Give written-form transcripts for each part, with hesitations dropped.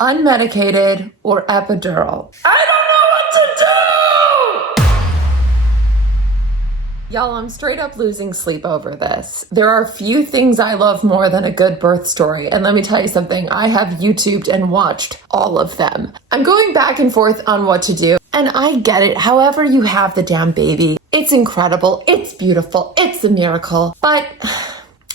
Unmedicated or epidural? I don't know what to do! Y'all, I'm straight up losing sleep over this. There are few things I love more than a good birth story. And let me tell you something, I have YouTubed and watched all of them. I'm going back and forth on what to do. And I get it. However you have the damn baby, it's incredible. It's beautiful. It's a miracle. But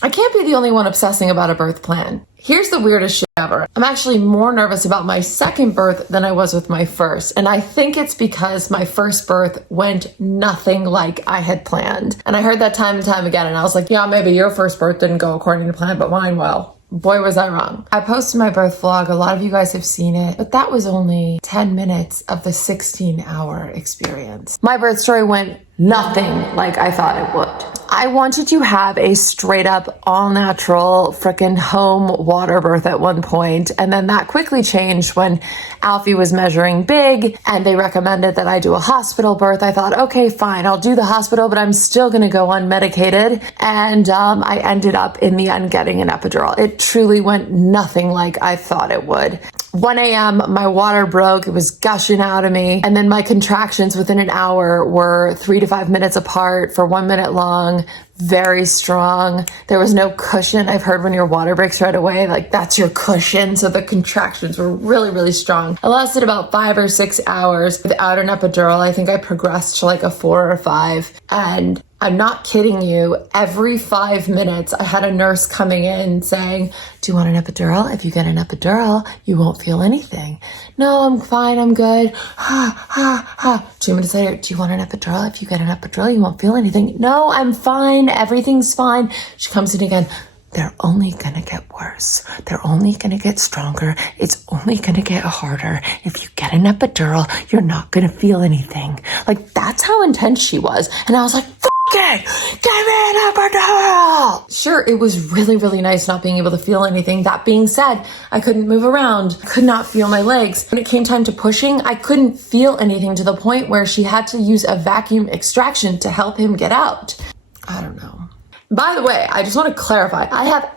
I can't be the only one obsessing about a birth plan. Here's the weirdest shit ever. I'm actually more nervous about my second birth than I was with my first. And I think it's because my first birth went nothing like I had planned. And I heard that time and time again. And I was like, yeah, maybe your first birth didn't go according to plan, but mine will. Boy, was I wrong. I posted my birth vlog. A lot of you guys have seen it, but that was only 10 minutes of the 16-hour experience. My birth story went nothing like I thought it would. I wanted to have a straight up all natural frickin' home water birth at one point, and then that quickly changed when Alfie was measuring big and they recommended that I do a hospital birth. I thought, okay, fine, I'll do the hospital, but I'm still gonna go unmedicated. And I ended up in the end getting an epidural. It truly went nothing like I thought it would. 1 a.m., my water broke, it was gushing out of me, and then my contractions within an hour were 3 to 5 minutes apart for 1 minute long, very strong. There was no cushion. I've heard when your water breaks right away, like that's your cushion. So the contractions were really, really strong. It lasted about 5 or 6 hours without an epidural. I think I progressed to like a 4 or 5. And I'm not kidding you. Every 5 minutes, I had a nurse coming in saying, do you want an epidural? If you get an epidural, you won't feel anything. No, I'm fine. I'm good. Ha, ha, ha. 2 minutes later, do you want an epidural? If you get an epidural, you won't feel anything. No, I'm fine. Everything's fine. She comes in again. They're only gonna get worse. They're only gonna get stronger. It's only gonna get harder. If you get an epidural, you're not gonna feel anything. Like, that's how intense she was. And I was like, okay, give me an epidural. Sure, it was really, really nice not being able to feel anything. That being said, I couldn't move around, could not feel my legs. When it came time to pushing, I couldn't feel anything to the point where she had to use a vacuum extraction to help him get out. I don't know. By the way, I just want to clarify, I have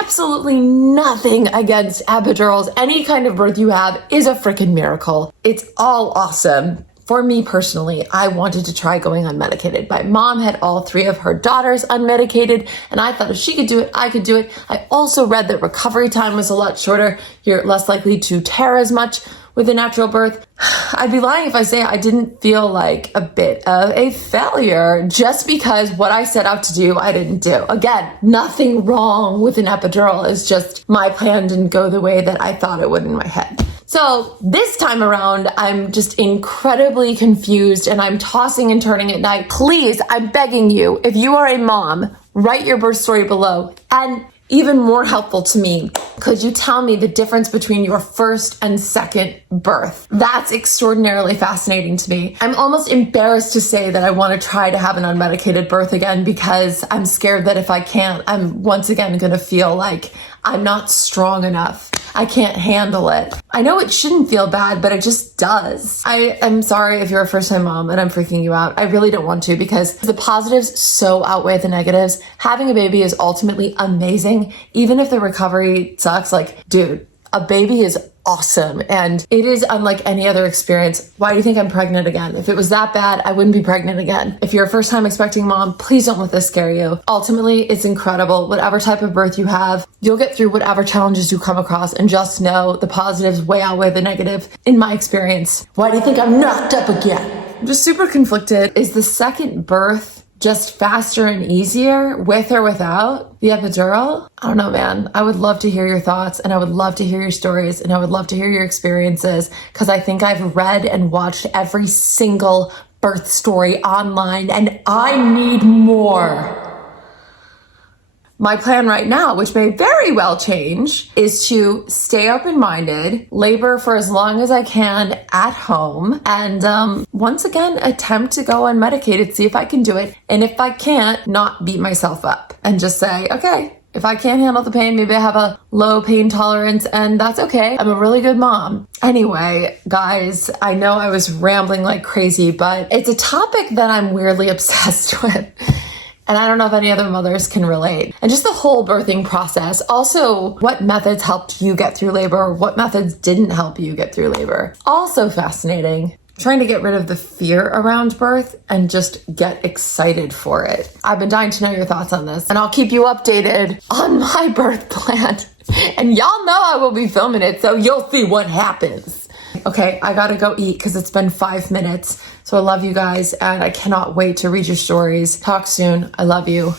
absolutely nothing against epidurals. Any kind of birth you have is a freaking miracle. It's all awesome. For me personally, I wanted to try going unmedicated. My mom had all 3 of her daughters unmedicated, and I thought if she could do it, I could do it. I also read that recovery time was a lot shorter. You're less likely to tear as much with a natural birth. I'd be lying if I say I didn't feel like a bit of a failure just because what I set out to do, I didn't do. Again, nothing wrong with an epidural. It's just my plan didn't go the way that I thought it would in my head. So this time around, I'm just incredibly confused and I'm tossing and turning at night. Please, I'm begging you, if you are a mom, write your birth story below. And even more helpful to me, could you tell me the difference between your first and second birth? That's extraordinarily fascinating to me. I'm almost embarrassed to say that I want to try to have an unmedicated birth again because I'm scared that if I can't, I'm once again going to feel like I'm not strong enough. I can't handle it. I know it shouldn't feel bad, but it just does. I am sorry if you're a first-time mom and I'm freaking you out. I really don't want to because the positives so outweigh the negatives. Having a baby is ultimately amazing. Even if the recovery sucks, like, dude, a baby is awesome and it is unlike any other experience. Why do you think I'm pregnant again? If it was that bad, I wouldn't be pregnant again. If you're a first time expecting mom, please don't let this scare you. Ultimately, it's incredible. Whatever type of birth you have, you'll get through whatever challenges you come across and just know the positives way outweigh the negative in my experience. Why do you think I'm knocked up again? I'm just super conflicted. Is the second birth just faster and easier with or without the epidural? I don't know, man. I would love to hear your thoughts and I would love to hear your stories and I would love to hear your experiences because I think I've read and watched every single birth story online and I need more. My plan right now, which may very well change, is to stay open-minded, labor for as long as I can at home, and once again, attempt to go unmedicated, see if I can do it. And if I can't, not beat myself up and just say, okay, if I can't handle the pain, maybe I have a low pain tolerance and that's okay. I'm a really good mom. Anyway, guys, I know I was rambling like crazy, but it's a topic that I'm weirdly obsessed with. And I don't know if any other mothers can relate. And just the whole birthing process. Also, what methods helped you get through labor? What methods didn't help you get through labor? Also fascinating. Trying to get rid of the fear around birth and just get excited for it. I've been dying to know your thoughts on this, and I'll keep you updated on my birth plan. And y'all know I will be filming it, so you'll see what happens. Okay, I gotta go eat because it's been 5 minutes. So I love you guys, and I cannot wait to read your stories. Talk soon. I love you.